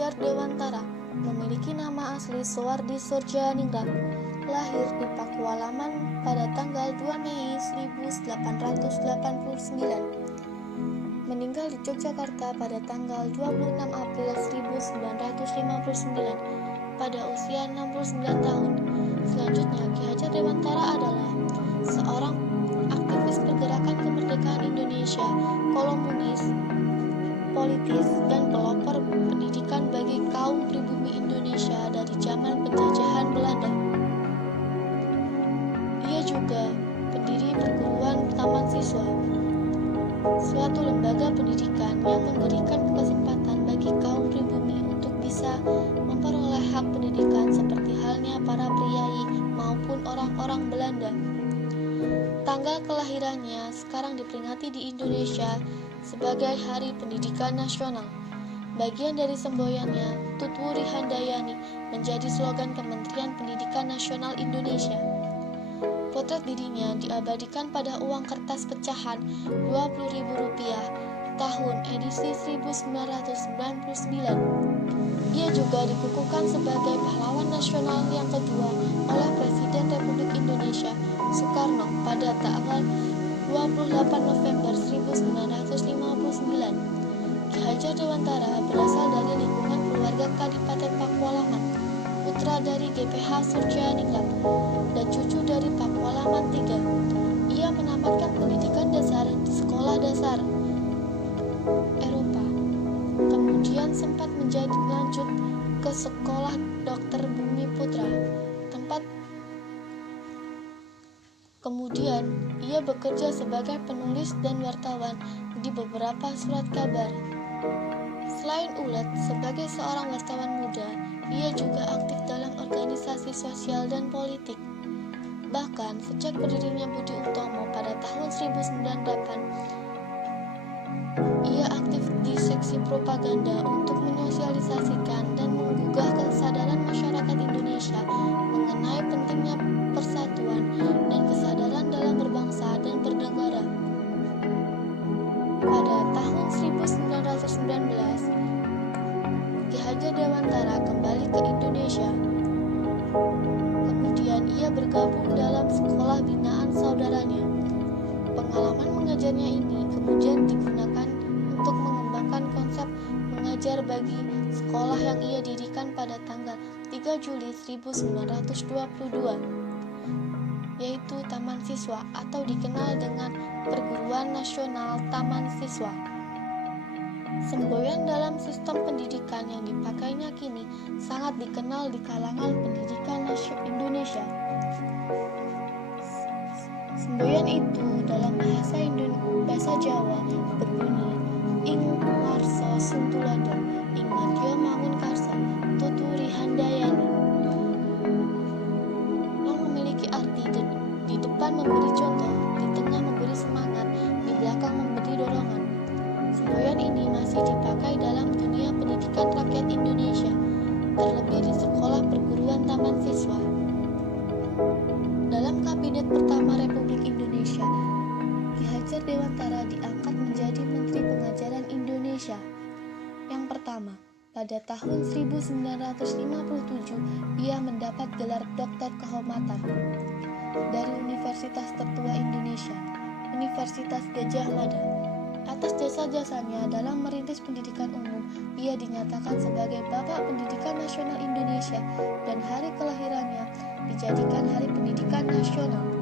Hajar Dewantara memiliki nama asli Soewardi Sodjaningrat, lahir di Pakualaman pada tanggal 2 Mei 1889. Meninggal di Yogyakarta pada tanggal 26 April 1959 pada usia 69 tahun. Selanjutnya, Ki Hajar Dewantara adalah seorang aktivis pergerakan kemerdekaan Indonesia, kolumnis, politis, dan pelopor pendidikan bagi kaum pribumi Indonesia dari zaman penjajahan Belanda. Ia juga pendiri perguruan Taman Siswa, suatu lembaga pendidikan yang memberikan kesempatan bagi kaum pribumi untuk bisa memperoleh hak pendidikan seperti halnya para priai maupun orang-orang Belanda. Tanggal kelahirannya sekarang diperingati di Indonesia sebagai Hari Pendidikan Nasional. Bagian dari semboyannya, Tutwuri Handayani, menjadi slogan Kementerian Pendidikan Nasional Indonesia. Potret dirinya diabadikan pada uang kertas pecahan Rp20.000 tahun edisi 1999. Ia juga dikukuhkan sebagai pahlawan nasional yang kedua oleh Presiden Republik Indonesia Soekarno pada tanggal 28 November 1959. Ki Hajar Dewantara berasal dari lingkungan keluarga Kadipaten Pakualaman, putra dari GPH Sodjaningrat, dan cucu dari Pakualaman III. Ia menamatkan pendidikan dasar di sekolah dasar Eropa. Kemudian sempat lanjut ke sekolah Dr. Bumi Putra, Kemudian, ia bekerja sebagai penulis dan wartawan di beberapa surat kabar. Selain ulet sebagai seorang wartawan muda, ia juga aktif dalam organisasi sosial dan politik. Bahkan, sejak berdirinya Budi Utomo pada tahun 1998, ia aktif di seksi propaganda untuk menyosialisasikan dan menggugah kesadaran masyarakat Indonesia mengenai pentingnya persatuan dan kesadaran dalam berbangsa dan bernegara. Pada tahun 1919, Ki Hajar Dewantara kembali ke Indonesia. Kemudian ia bergabung dalam sekolah binaan saudaranya. Pengalaman mengajarnya ini kemudian digunakan untuk mengembangkan konsep mengajar bagi sekolah yang ia dirikan pada tanggal 3 Juli 1922, yaitu Taman Siswa atau dikenal dengan Perguruan Nasional Taman Siswa. Semboyan dalam sistem pendidikan yang dipakainya kini sangat dikenal di kalangan pendidikan Indonesia. Semboyan itu dalam bahasa Jawa berbunyi Ing Warso Suntulado, Ing Madya Mangun Karso, Tutwuri Handayani, yang memiliki arti di depan memberi contoh, di tengah memberi semangat, di belakang memberi dorongan. Semboyan ini masih dipakai dalam dunia pendidikan rakyat Indonesia, terlebih di sekolah perguruan Taman Siswa. Dalam Kabinet pertama Republik Indonesia, Ki Hajar Dewantara diangkat menjadi Menteri Pengajaran Indonesia. Yang pertama, pada tahun 1957, ia mendapat gelar Doktor Kehormatan dari Universitas Tertua Indonesia, Universitas Gadjah Mada. Atas jasa-jasanya dalam merintis pendidikan umum, ia dinyatakan sebagai Bapak Pendidikan Nasional Indonesia dan hari kelahirannya dijadikan Hari Pendidikan Nasional.